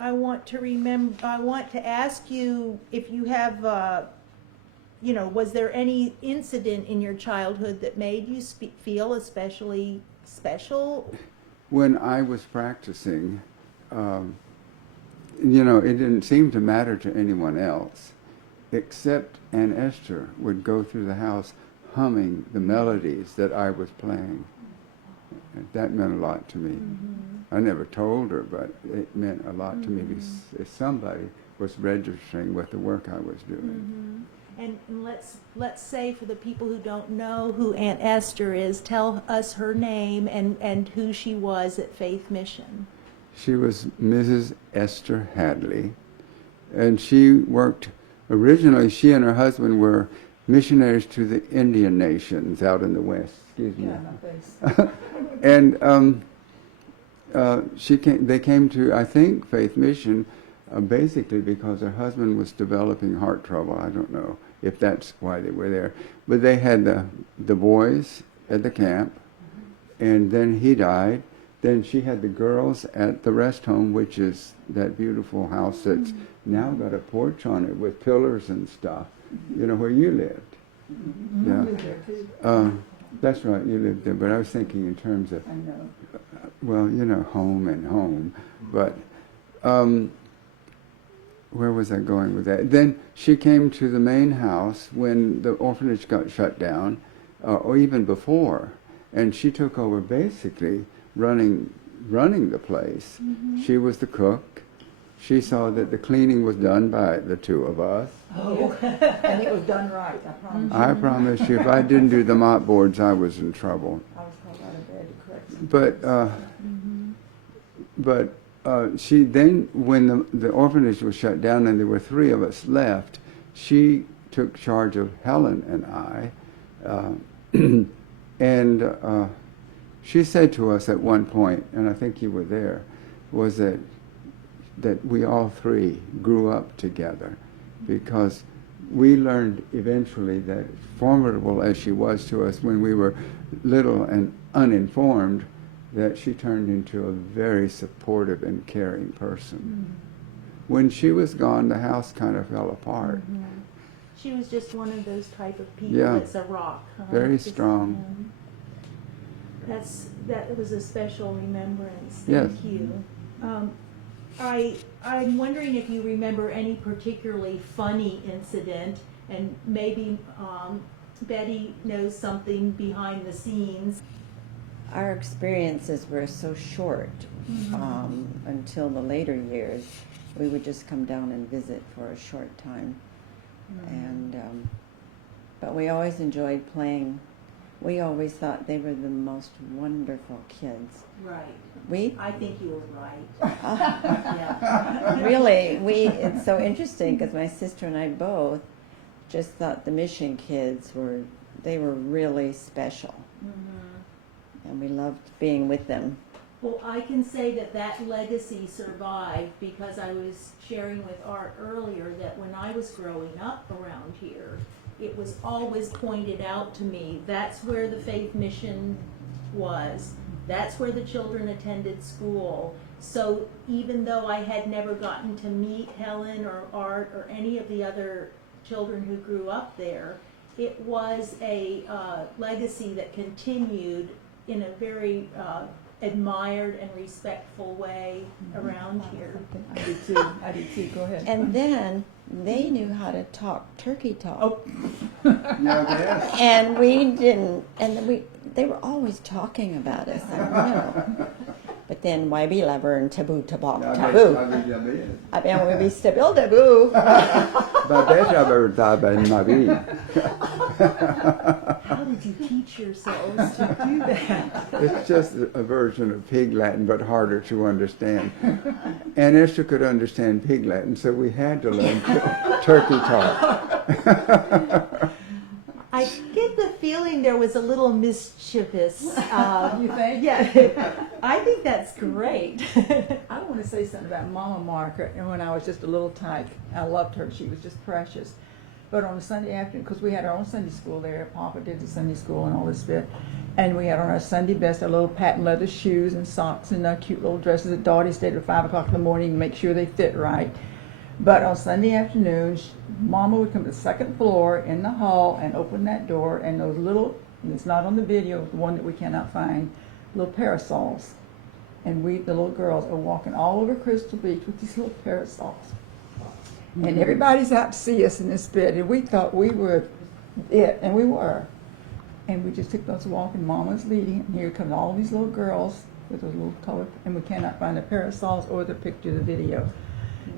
I want to ask you if you have, was there any incident in your childhood that made you feel especially special? When I was practicing, it didn't seem to matter to anyone else, except Aunt Esther would go through the house humming the melodies that I was playing. And that meant a lot to me. I never told her, but it meant a lot to me because if somebody was registering with the work I was doing. And let's say, for the people who don't know who Aunt Esther is, tell us her name and who she was at Faith Mission. She was Mrs. Esther Hadley, and she worked, originally she and her husband were missionaries to the Indian nations out in the West. Excuse me. And they came to, I think, Faith Mission basically because her husband was developing heart trouble. I don't know if that's why they were there. But they had the boys at the camp, and then he died. Then she had the girls at the rest home, which is that beautiful house that's now got a porch on it with pillars and stuff, where you lived. Yeah. That's right, you lived there, but I was thinking in terms of, home and home. But where was I going with that? Then she came to the main house when the orphanage got shut down, or even before, and she took over basically running the place. She was the cook. She saw that the cleaning was done by the two of us. Oh, and it was done right, I promise you. I promise you, if I didn't do the mop boards, I was in trouble. I was called out of bed to correct some. But she then, when the orphanage was shut down and there were three of us left, she took charge of Helen and I. And she said to us at one point, and I think you were there, was that we all three grew up together, because we learned eventually that, formidable as she was to us when we were little and uninformed, that she turned into a very supportive and caring person. When she was gone, the house kind of fell apart. She was just one of those type of people that's a rock. Very strong. That was a special remembrance. Yes. Thank you. I'm wondering if you remember any particularly funny incident, and maybe Betty knows something behind the scenes. Our experiences were so short until the later years. We would just come down and visit for a short time. And but we always enjoyed playing. We always thought they were the most wonderful kids. Right. I think you were right. Really, it's so interesting because my sister and I both just thought the mission kids were really special. And we loved being with them. Well, I can say that legacy survived, because I was sharing with Art earlier that when I was growing up around here, it was always pointed out to me, that's where the Faith Mission was. That's where the children attended school. So even though I had never gotten to meet Helen or Art or any of the other children who grew up there, it was a legacy that continued in a very admired and respectful way around here. I did too, go ahead. And then they knew how to talk turkey talk. Yeah, And we didn't, and they were always talking about us. I don't know. But then, why be lover and taboo, taboo. I mean, we be still taboo. How did you teach yourselves to do that? It's just a version of Pig Latin, but harder to understand. And Esther could understand Pig Latin, so we had to learn turkey talk. I get the feeling there was a little mischievous. You think? Yeah, I think that's great. I want to say something about Mama Margaret, and when I was just a little tyke, I loved her. She was just precious. But on a Sunday afternoon, because we had our own Sunday school there, Papa did the Sunday school and all this bit, And we had on our Sunday best, our little patent leather shoes and socks and our cute little dresses that Dottie stayed at 5 o'clock in the morning to make sure they fit right. But on Sunday afternoon, Mama would come to the second floor in the hall and open that door, and those little, and it's not on the video, the one that we cannot find, little parasols. And we, the little girls, are walking all over Crystal Beach with these little parasols. And everybody's out to see us in this bed, and we thought we were it, and we were. And we just took those walk, and Mama's leading, and here come all these little girls with those little color, and we cannot find the parasols or the picture of the video.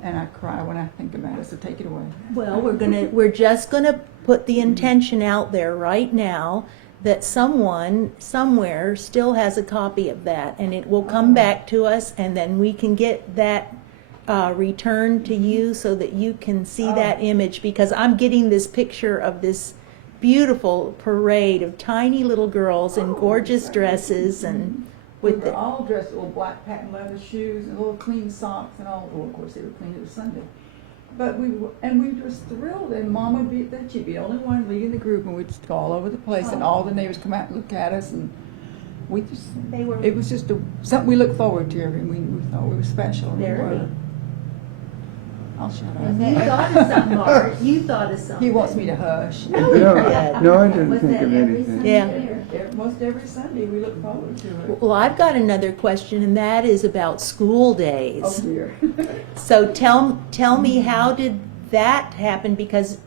And I cry when I think about it, so take it away. Well, we're just gonna put the intention out there right now that someone, somewhere, still has a copy of that, and it will come back to us, and then we can get that returned to you so that you can see that image, because I'm getting this picture of this beautiful parade of tiny little girls in gorgeous dresses and We with were the, all dressed in little black patent leather shoes and little clean socks and all. Well, of course, they were clean. It was Sunday. But we were just thrilled, and Mama would be that she'd be the only one leading the group, and we'd just go all over the place, and all the neighbors come out and look at us, and we just, they were it was just something we looked forward to, and we thought we were special. And we very. were. I'll shut up. You thought of something, Art. You thought of something. He wants me to hush. No, no, I didn't think of anything. Yeah. Most every Sunday we look forward to it. Well, I've got another question, and that is about school Oh days. dear. So tell me, how did that happen? Because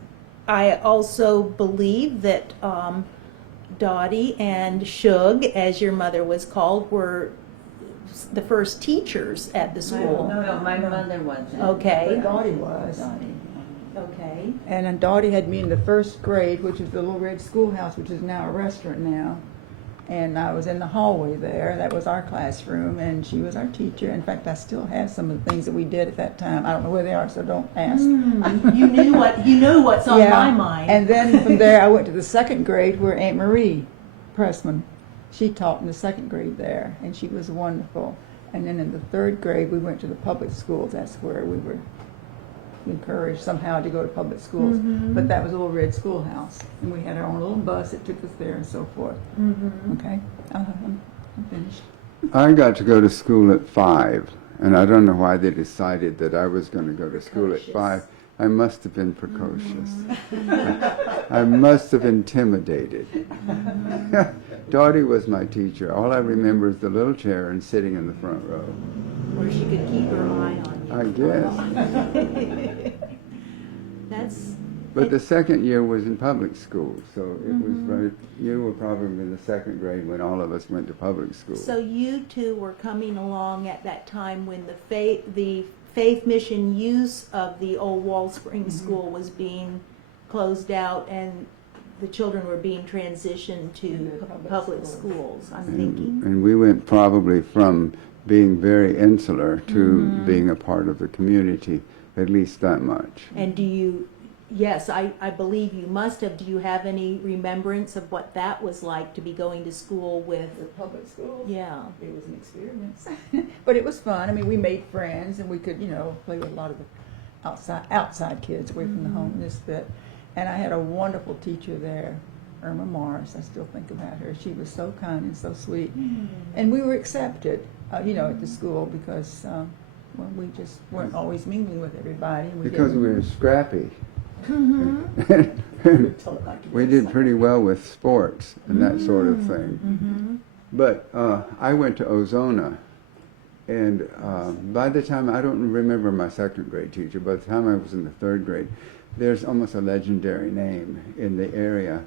I also believe that Dottie and Shug, as your mother was called, were the first teachers at the school. No, my mother wasn't. Okay. But Dottie was. Okay. And then Dottie had me in the first grade, which is the Little Red Schoolhouse, which is now a restaurant now. And I was in the hallway there. That was our classroom, and she was our teacher. In fact, I still have some of the things that we did at that time. I don't know where they are, so don't ask. You knew what's on my mind. And then from there, I went to the second grade where Aunt Marie Pressman, she taught in the second grade there, and she was wonderful. And then in the third grade, we went to the public schools. That's where we were encouraged somehow to go to public schools. But that was a Little Red Schoolhouse, and we had our own little bus that took us there and so forth. Okay, I'm finished. I got to go to school at 5, and I don't know why they decided that I was going to go to school at 5. I must have been precocious. I must have intimidated. Dottie was my teacher. All I remember is the little chair and sitting in the front row. Where she could keep her eye on you. I guess. That's. But the second year was in public school, so it was right. You were probably in the second grade when all of us went to public school. So you two were coming along at that time when the faith mission use of the old Wall Spring School was being closed out, and the children were being transitioned to public schools, I'm thinking. And we went probably from being very insular to being a part of the community, at least that much. And do you, yes, I believe you must have, do you have any remembrance of what that was like to be going to school with? The public schools? Yeah. It was an experience. But it was fun. I mean, we made friends, and we could, play with a lot of the outside kids away from the home this bit. And I had a wonderful teacher there, Irma Morris. I still think about her. She was so kind and so sweet. And we were accepted, at the school because, we just weren't always mingling with everybody. And Because we were scrappy. like We did pretty well with sports and that sort of thing. But I went to Ozona, and by the time, I don't remember my second grade teacher, by the time I was in the third grade, there's almost a legendary name in the area,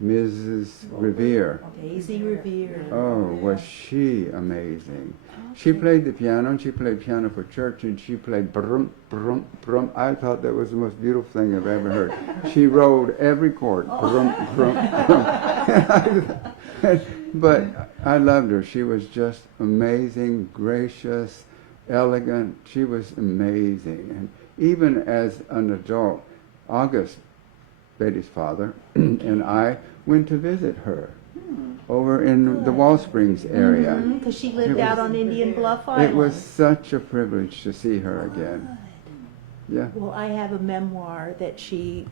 Mrs. Revere. Daisy Revere. Oh, was she amazing. She played the piano, and she played piano for church, and she played brum, brum, brum. I thought that was the most beautiful thing I've ever heard. She rolled every chord, brum, brum, brum. But I loved her. She was just amazing, gracious, elegant. She was amazing. And even as an adult, August, Betty's father, and I went to visit her over in the Wall Springs area. Because she lived out on Indian Bluff It Island. was such a privilege to see her again. Yeah. Well, I have a memoir that she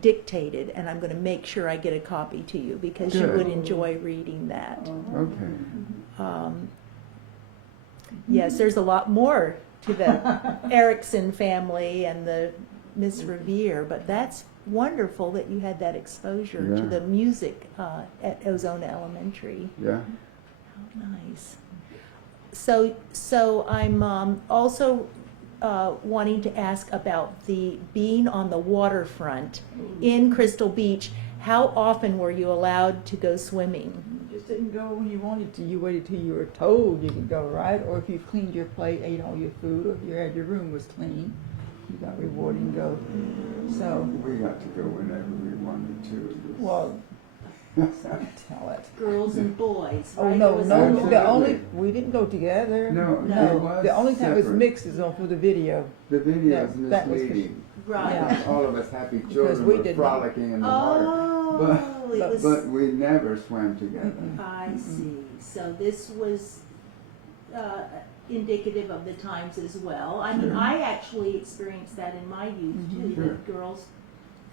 dictated, and I'm going to make sure I get a copy to you because you Good. would enjoy reading that. Okay. Yes, there's a lot more to the Erickson family and the Miss Revere, but that's wonderful that you had that exposure to Yeah. the music at Ozona Elementary. Yeah. How nice. So I'm also wanting to ask about the being on the waterfront in Crystal Beach. How often were you allowed to go swimming? You just didn't go when you wanted to. You waited till you were told you could go, right? Or if you cleaned your plate, ate all your food, or if your room was clean, you got rewarded and go. So, We got to go whenever we wanted to. well, tell it. Girls and boys, Oh, right? no, It was no, all- we didn't go together. No, it No, was the only time it was separate. mixed is on for the video. The video is That was misleading. Right. Yeah. All of us happy Because children we were did not. frolicking in the water. Oh, it was. But we never swam together. I see. So this was indicative of the times as well. I mean, Sure. I actually experienced that in my youth too. Sure. That girls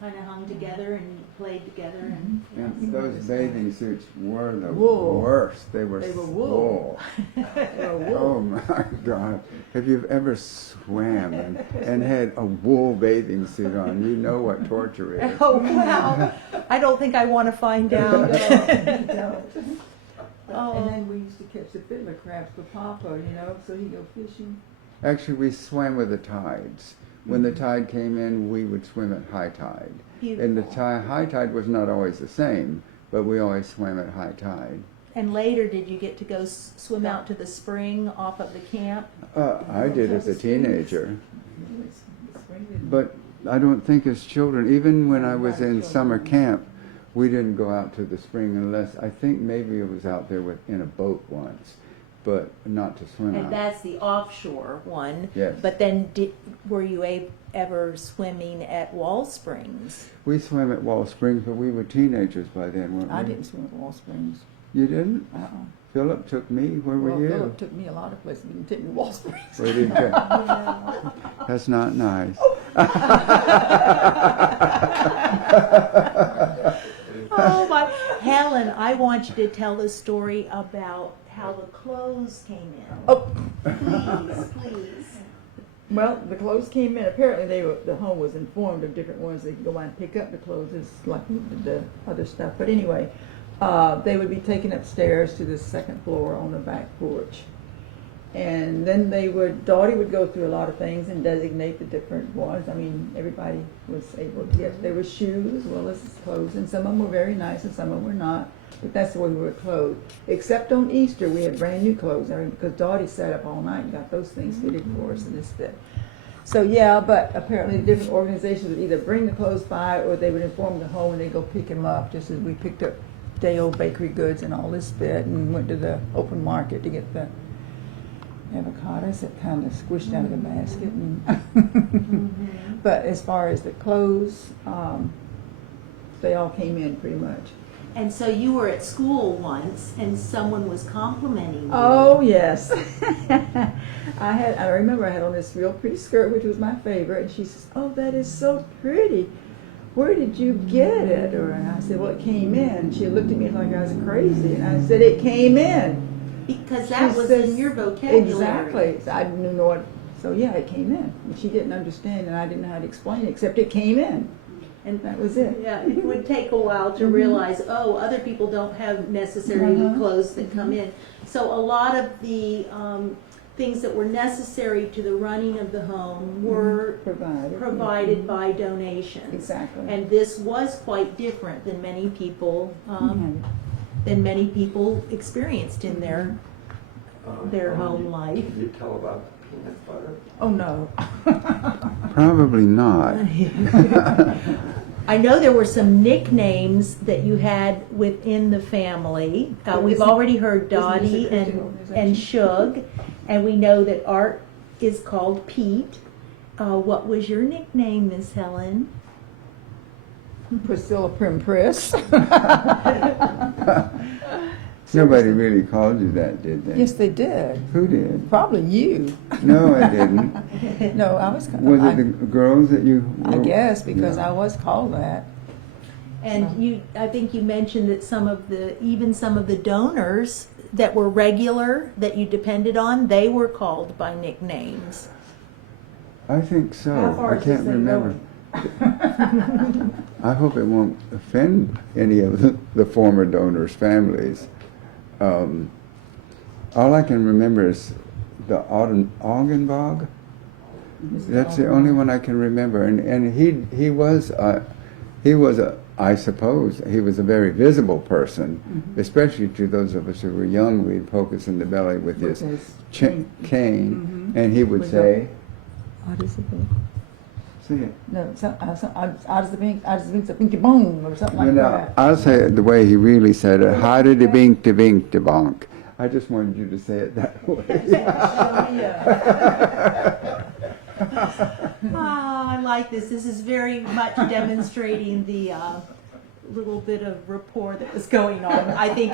kind of hung together and played together, and And those bathing suits were the Wool. worst. They were They were wool. Oh my God. If you've ever swam and had a wool bathing suit on, you know what torture is. oh wow! I don't think I want to find out. Oh. And then we used to catch the fiddler crabs for Papa, so he'd go fishing. Actually, we swam with the tides. When the tide came in, we would swim at high tide. And the high tide was not always the same, but we always swam at high tide. And later, did you get to go swim out to the spring off of the camp? I did as a teenager, but I don't think as children, even when I was in summer camp, we didn't go out to the spring unless, I think maybe it was out there in a boat once, but not to swim And out. that's the offshore one. Yes. But then, were you ever swimming at Wall Springs? We swam at Wall Springs, but we were teenagers by then, weren't we? I didn't swim at Wall Springs. You didn't? Uh-uh. Philip took me. Where were Well, you? Philip took me a lot of places. He didn't take me to Wall Springs. Where did you go? That's not nice. Oh my, Helen, I want you to tell the story about how the clothes came in. Oh, Please. well, the clothes came in. Apparently, the home was informed of different ones. They could go out and pick up the clothes, just like the other stuff. But anyway, they would be taken upstairs to the second floor on the back porch. And then Dottie would go through a lot of things and designate the different ones. I mean, everybody was able to get, there were shoes as well as clothes, and some of them were very nice and some of them were not. But that's the way we were clothed. Except on Easter, we had brand new clothes, because Dottie sat up all night and got those things fitted for us and this fit. So yeah, but apparently the different organizations would either bring the clothes by or they would inform the home and they'd go pick them up, just as we picked up day-old bakery goods and all this fit and went to the open market to get the avocados that kind of squished out of the basket. And But as far as the clothes, they all came in pretty much. And so you were at school once and someone was complimenting you. Oh, yes. I remember I had on this real pretty skirt, which was my favorite, and she says, "Oh, that is so pretty. Where did you get it?" And I said, "Well, it came in." She looked at me like I was crazy, and I said, "It came in." Because that She was says- in your vocabulary. Exactly. So I didn't know what. So yeah, it came in. And she didn't understand, and I didn't know how to explain it, except it came in. And That was it. yeah, it would take a while to realize, oh, other people don't have necessarily clothes that come in. So a lot of the things that were necessary to the running of the home were provided by donation. Exactly. And this was quite different than many people experienced in their home life. Did you tell about the peanut butter? Oh no. Probably not. I know there were some nicknames that you had within the family. We've already heard Dottie Isn't this a Christian and Shug, and we know that Art is called Pete. What was your nickname, Miss Helen? Priscilla Primpress. Nobody really called you that, did they? Yes, they did. Who did? Probably you. No, I didn't. No, I was. Was it the girls that you? I guess because Yeah. I was called that. And I think you mentioned that even some of the donors that were regular, that you depended on, they were called by nicknames. I think so. How far I is can't this thing remember. I hope it won't offend any of the former donors' families. All I can remember is the Augenbog. That's the only one I can remember, and he was I suppose he was a very visible person, especially to those of us who were young. We'd poke us in the belly with his cane, and he would With say, What is it? "See it." No, out of the pinky boom or something like that. I'll say it the way he really said it. How did the bink de bink de bonk? I just wanted you to say it that way. I like this. This is very much demonstrating the little bit of rapport that was going on. I think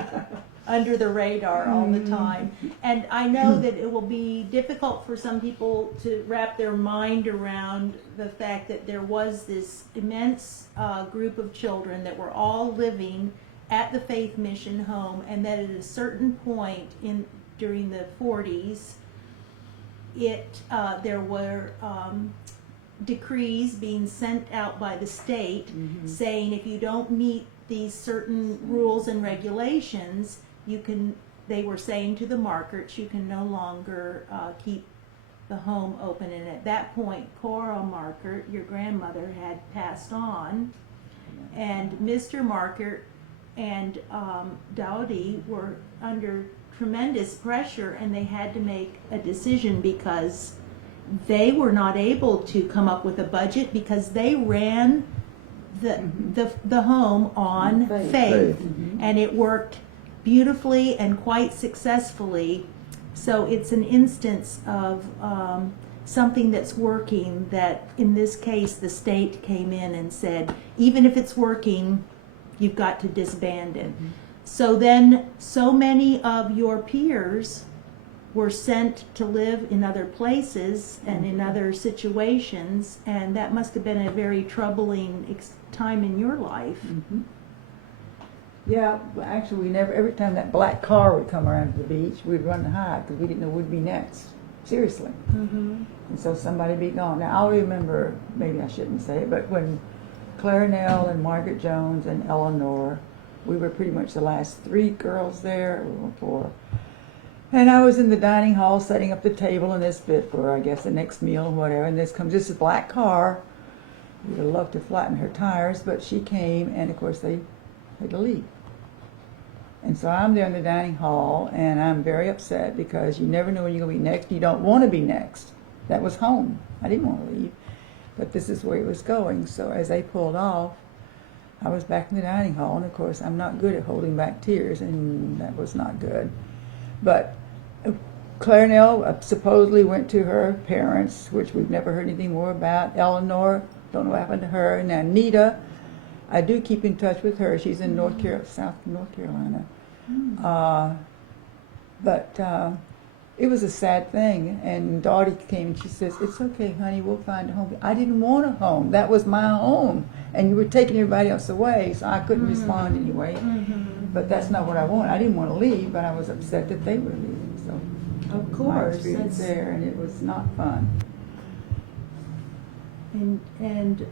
under the radar all the time. And I know that it will be difficult for some people to wrap their mind around the fact that there was this immense group of children that were all living at the Faith Mission home, and that at a certain point during the 40s, there were decrees being sent out by the state saying if you don't meet these certain rules and regulations, they were saying to the Markerts, you can no longer keep the home open. And at that point, Cora Markert, your grandmother, had passed on, and Mr. Markert and Dowdy were under tremendous pressure, and they had to make a decision because they were not able to come up with a budget because they ran the home on faith. And it worked beautifully and quite successfully. So it's an instance of something that's working, that in this case the state came in and said, even if it's working, you've got to disband it. So then so many of your peers were sent to live in other places and in other situations, and that must have been a very troubling time in your life. Yeah, well, actually, we never. Every time that black car would come around to the beach, we'd run to hide because we didn't know who'd be next. Seriously. And so somebody'd be gone. Now I'll remember. Maybe I shouldn't say it, but when Claire Nell and Margaret Jones and Eleanor, we were pretty much the last three girls there. We were four. And I was in the dining hall setting up the table and this bit for, I guess, the next meal and whatever. And this black car. We'd have loved to flatten her tires, but she came, and of course they had to leave. And so I'm there in the dining hall, and I'm very upset because you never know when you're going to be next. You don't want to be next. That was home. I didn't want to leave. But this is where it was going. So as they pulled off, I was back in the dining hall, and of course I'm not good at holding back tears, and that was not good. But Claire Nell supposedly went to her parents, which we've never heard anything more about. Eleanor, don't know what happened to her. Now Nita, I do keep in touch with her. She's in South North Carolina. But it was a sad thing. And Dottie came and she says, "It's okay, honey, we'll find a home." I didn't want a home. That was my home. And you were taking everybody else away, so I couldn't respond anyway. But that's not what I wanted. I didn't want to leave, but I was upset that they were leaving. So Of my course, experience there, and it was not fun. and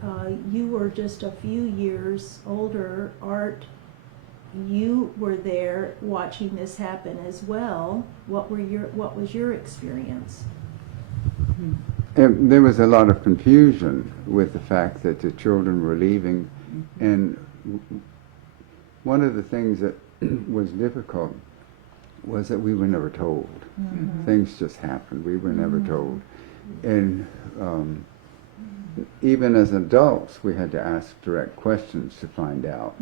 you were just a few years older. Art, you were there watching this happen as well. What was your experience? There was a lot of confusion with the fact that the children were leaving, and one of the things that was difficult was that we were never told. Things just happened. We were never told. And even as adults, we had to ask direct questions to find out,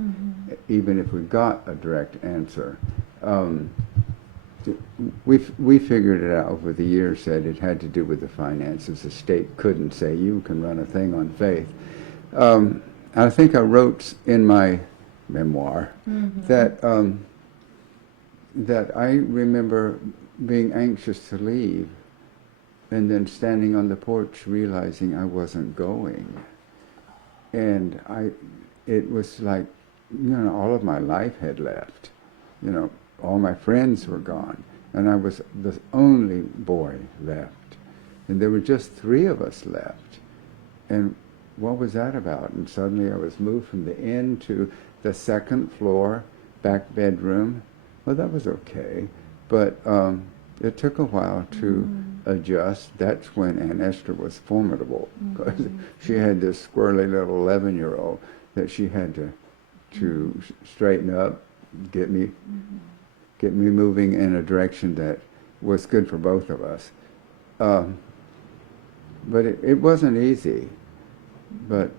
even if we got a direct answer. We figured it out over the years that it had to do with the finances. The state couldn't say, you can run a thing on faith. I think I wrote in my memoir that that I remember being anxious to leave, and then standing on the porch realizing I wasn't going. And it was like, all of my life had left. All my friends were gone, and I was the only boy left. And there were just 3 of us left. And what was that about? And suddenly I was moved from the inn to the 2nd floor, back bedroom. Well, that was okay, but it took a while to adjust. That's when Aunt Esther was formidable, because she had this squirrely little 11-year-old that she had to straighten up, get me moving in a direction that was good for both of us. But it wasn't easy. But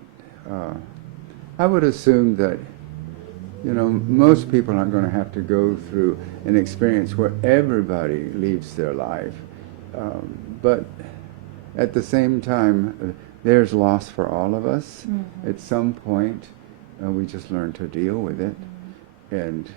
I would assume that, most people are going to have to go through an experience where everybody leaves their life. But at the same time, there's loss for all of us. At some point, we just learn to deal with it. And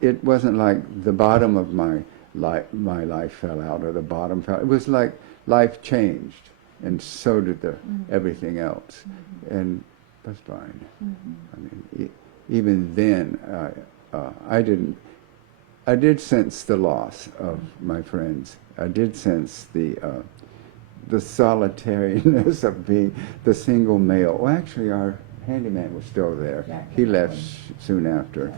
it wasn't like the bottom of my life fell out, or the bottom fell. It was like life changed, and so did everything else. And that's fine. I mean, even then, I did sense the loss of my friends. I did sense the solitariness of being the single male. Well, actually, our handyman was still there. He left soon after.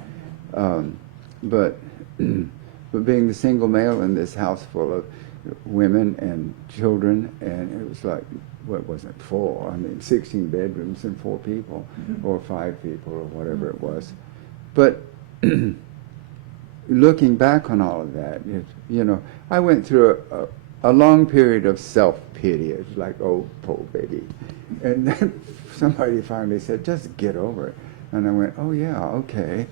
But being the single male in this house full of women and children, and it was like, well, it wasn't full. I mean, 16 bedrooms and 4 people, or 5 people, or whatever it was. But looking back on all of that, I went through a long period of self-pity. It was like, oh, poor baby. And then somebody finally said, just get over it. And I went, oh, yeah, okay.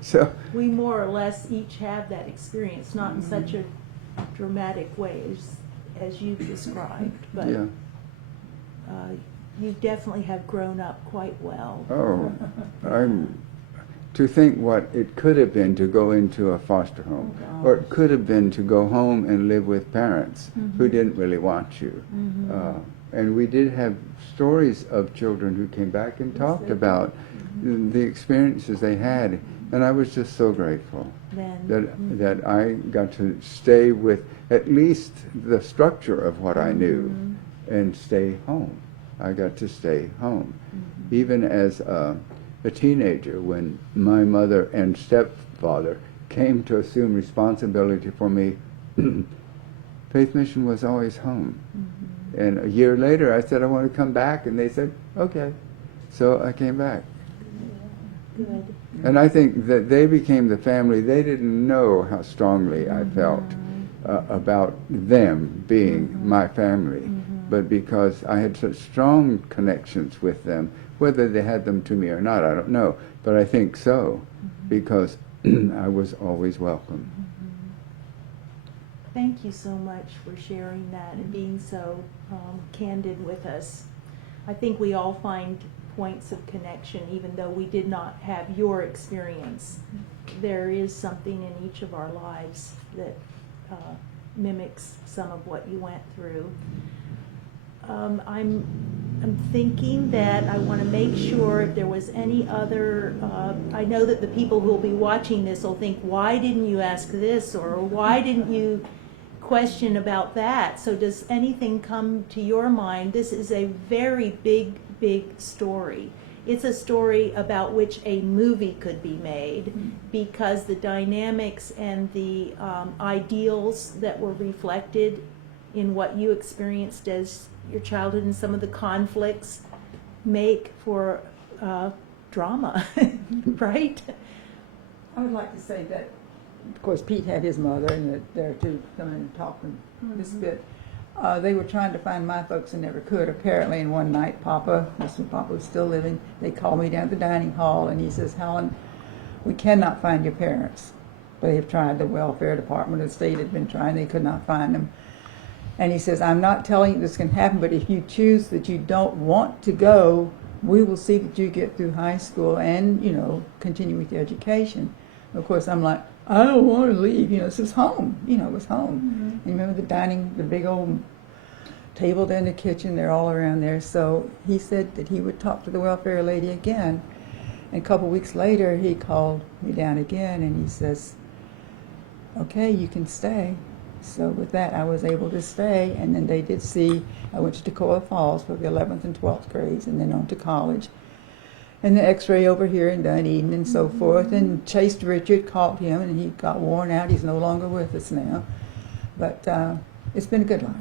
So We more or less each have that experience, not in such a dramatic way as you've described, but yeah. You definitely have grown up quite well. Oh, to think what it could have been to go into a foster home, or it could have been to go home and live with parents who didn't really want you. And we did have stories of children who came back and talked about the experiences they had, and I was just so grateful that I got to stay with at least the structure of what I knew and stay home. I got to stay home. Even as a teenager, when my mother and stepfather came to assume responsibility for me, Faith Mission was always home. And a year later, I said, I want to come back, and they said, okay. So I came back. Good. And I think that they became the family. They didn't know how strongly I felt about them being my family. But because I had such strong connections with them, whether they had them to me or not, I don't know. But I think so, because I was always welcome. Thank you so much for sharing that and being so candid with us. I think we all find points of connection, even though we did not have your experience. There is something in each of our lives that mimics some of what you went through. I'm thinking that I want to make sure if there was any other, I know that the people who will be watching this will think, why didn't you ask this, or why didn't you question about that? So does anything come to your mind? This is a very big story. It's a story about which a movie could be made, because the dynamics and the ideals that were reflected in what you experienced as your childhood and some of the conflicts make for drama, right? I would like to say that, of course, Pete had his mother, and that there too, coming and talking this bit. They were trying to find my folks and never could. Apparently, and one night, Papa, this when Papa was still living, they called me down to the dining hall, and he says, Helen, we cannot find your parents. They have tried. The welfare department of the state had been trying. They could not find them. And he says, I'm not telling you this can happen, but if you choose that you don't want to go, we will see that you get through high school and, you know, continue with your education. Of course, I'm like, I don't want to leave. You know, this is home. You know, it was home. And remember the big old table there in the kitchen, they're all around there. So he said that he would talk to the welfare lady again. And a couple weeks later, he called me down again and he says, okay, you can stay. So with that, I was able to stay. And then they did see, I went to Toccoa Falls for the 11th and 12th grades and then on to college. And the x-ray over here in Dunedin and so forth. And chased Richard, caught him, and he got worn out. He's no longer with us now. But it's been a good life.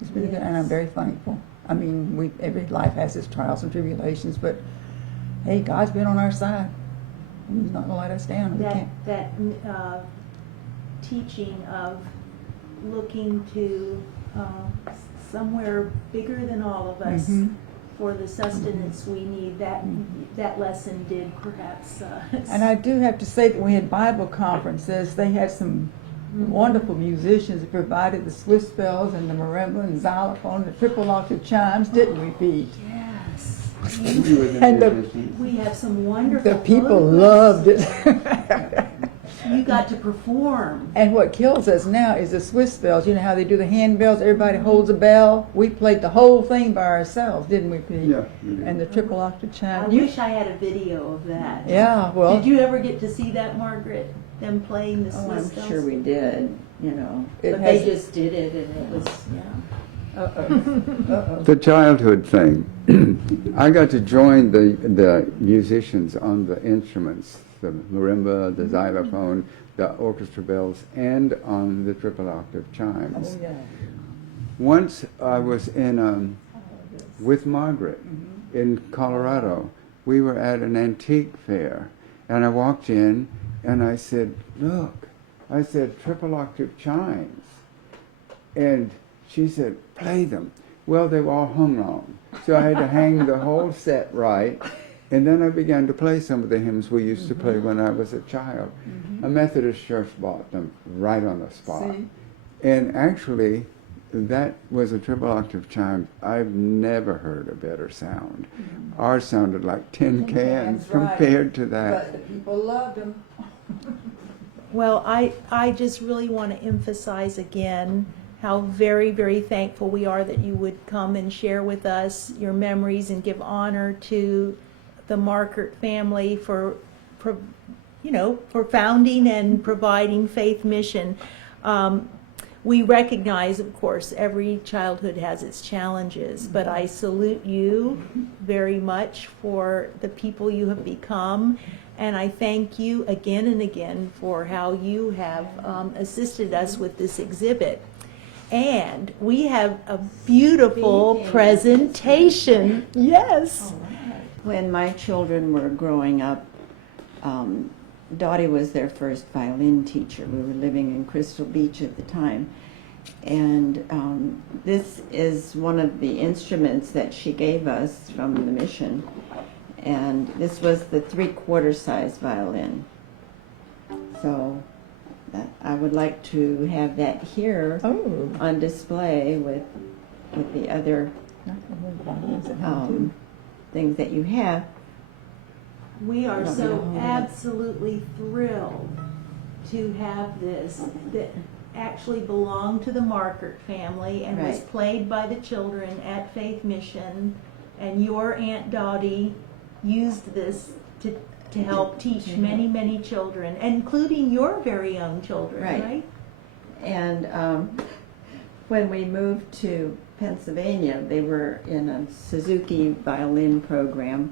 It's been good, and I'm very thankful. I mean, every life has its trials and tribulations, but hey, God's been on our side. He's not going to let us down. We can't. That teaching of looking to somewhere bigger than all of us Mhm. for the sustenance we need, that lesson did perhaps. And I do have to say that we had Bible conferences. They had some wonderful musicians that provided the Swiss bells and the marimba and xylophone, the triple octave chimes, didn't we, Pete? Yes. And We have some wonderful. the people photographs. loved it. You got to perform. And what kills us now is the Swiss bells. You know how they do the hand bells? Everybody holds a bell. We played the whole thing by ourselves, didn't we, Pete? Yeah, we did. And the triple octave I chime. wish I had a video of that. Yeah, well. Did you ever get to see that, Margaret? Them playing the Oh, Swiss I'm bells? sure we did, you know. It But has- they just did it, and it was, yeah. Uh-oh. The childhood thing. I got to join the musicians on the instruments, the marimba, the xylophone, the orchestra bells, and on the triple octave chimes. Oh, yeah. Once I was in with Margaret in Colorado. We were at an antique fair, and I walked in and I said, "Look," I said, "triple octave chimes," and she said, "Play them." Well, they were all hung wrong, so I had to hang the whole set right, and then I began to play some of the hymns we used to play when I was a child. A Methodist church bought them right on the spot. See? And actually, that was a triple octave chime. I've never heard a better sound. Ours sounded like tin cans right. compared to that. But the people loved them. Well, I just really want to emphasize again how very, very thankful we are that you would come and share with us your memories and give honor to the Markert family for founding and providing Faith Mission. We recognize, of course, every childhood has its challenges, but I salute you very much for the people you have become, and I thank you again and again for how you have assisted us with this exhibit. And we have a beautiful presentation. Yes. When my children were growing up, Dottie was their first violin teacher. We were living in Crystal Beach at the time. And this is one of the instruments that she gave us from the mission. And this was the 3/4 size violin. So I would like to have that here Oh. on display with the other things that you have. We are Don't so know. absolutely thrilled to have this that actually belonged to the Markert family and was Right. played by the children at Faith Mission, and your Aunt Dottie used this to help teach many, many children, including your very young children, Right. right? And when we moved to Pennsylvania, they were in a Suzuki violin program.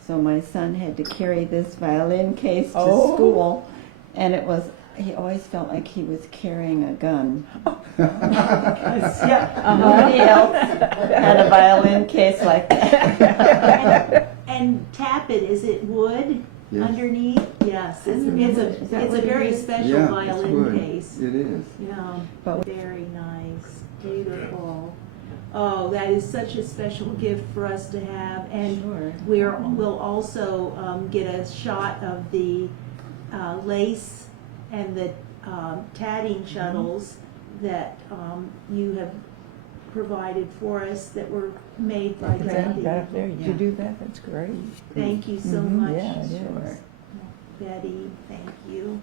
So my son had to carry this violin case to Oh. school, and he always felt like he was carrying a gun. Nobody else had a violin case like that. And tap it, is it wood Yes. underneath? Yes, it's Is that a what it very is? special Yeah, it's violin wood. case. It is. Yeah, But- very nice, beautiful. Oh, that is such a special gift for us to have, and Sure. we'll also get a shot of the lace and the tatting shuttles that you have provided for us that were made by Is that Betty. up there? Did you do that? That's great. Thank you so Mhm, much. yeah, it is. Betty, thank you.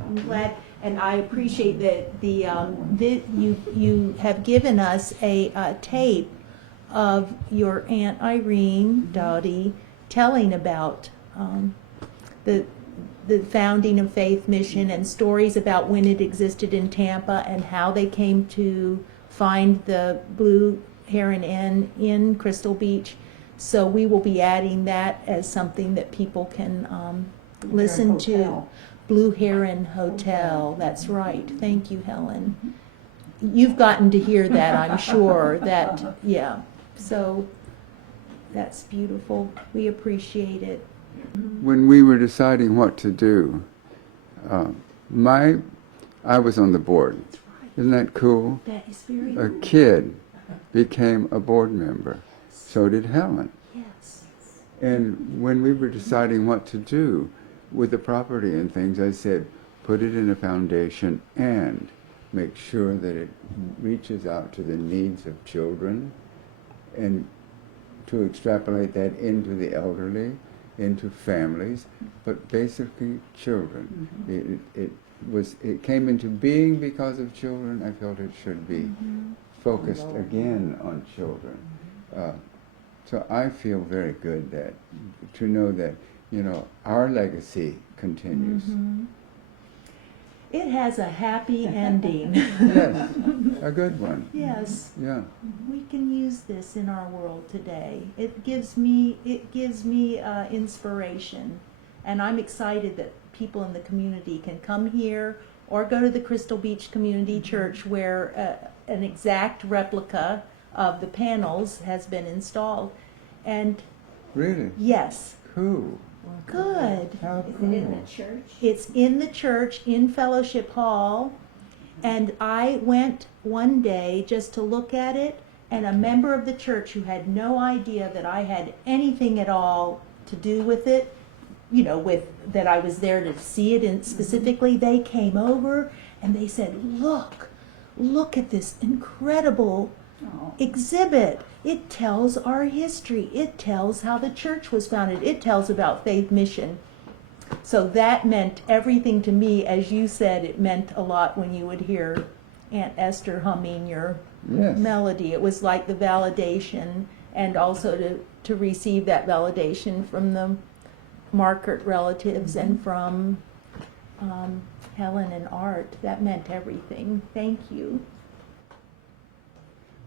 I'm glad, and I appreciate that you have given us a tape of your Aunt Irene Dowdy telling about the founding of Faith Mission and stories about when it existed in Tampa and how they came to find the Blue Heron Inn in Crystal Beach. So we will be adding that as something that people can listen to. Hotel. Blue Heron Hotel, that's right. Thank you, Helen. You've gotten to hear that, I'm sure, that, yeah. So that's beautiful. We appreciate it. When we were deciding what to do, I was on the board. Isn't that cool? That is very A cool. kid became a board member. So did Helen. Yes. And when we were deciding what to do with the property and things, I said, put it in a foundation and make sure that it reaches out to the needs of children, and to extrapolate that into the elderly, into families, but basically children. It came into being because of children. I felt it should be focused again on children. So I feel very good to know that, our legacy continues. It has a happy ending. Yes, a good one. Yes. Yeah. We can use this in our world today. It gives me inspiration, and I'm excited that people in the community can come here or go to the Crystal Beach Community Church, where an exact replica of the panels has been installed. And Really? yes, Cool. good. How Is it in cool. the church? It's in the church in Fellowship Hall, and I went one day just to look at it, and a member of the church who had no idea that I had anything at all to do with it, with that I was there to see it, and specifically they came over and they said, look at this incredible exhibit. It tells our history. It tells how the church was founded. It tells about Faith Mission. So that meant everything to me. As you said, it meant a lot when you would hear Aunt Esther humming your Yes. melody. It was like the validation, and also to receive that validation from the Margaret relatives and from Helen and Art. That meant everything. Thank you.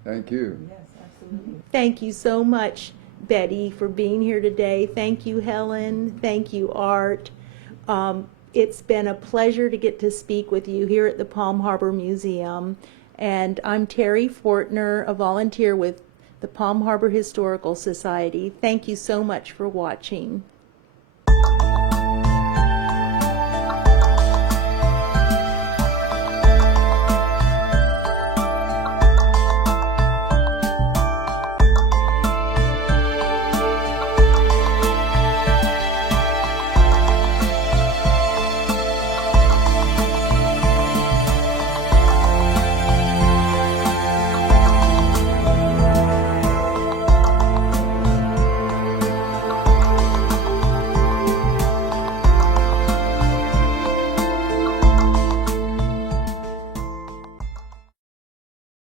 Thank you. Yes, absolutely. Thank you so much, Betty, for being here today. Thank you, Helen. Thank you, Art. It's been a pleasure to get to speak with you here at the Palm Harbor Museum. And I'm Terry Fortner, a volunteer with the Palm Harbor Historical Society. Thank you so much for watching.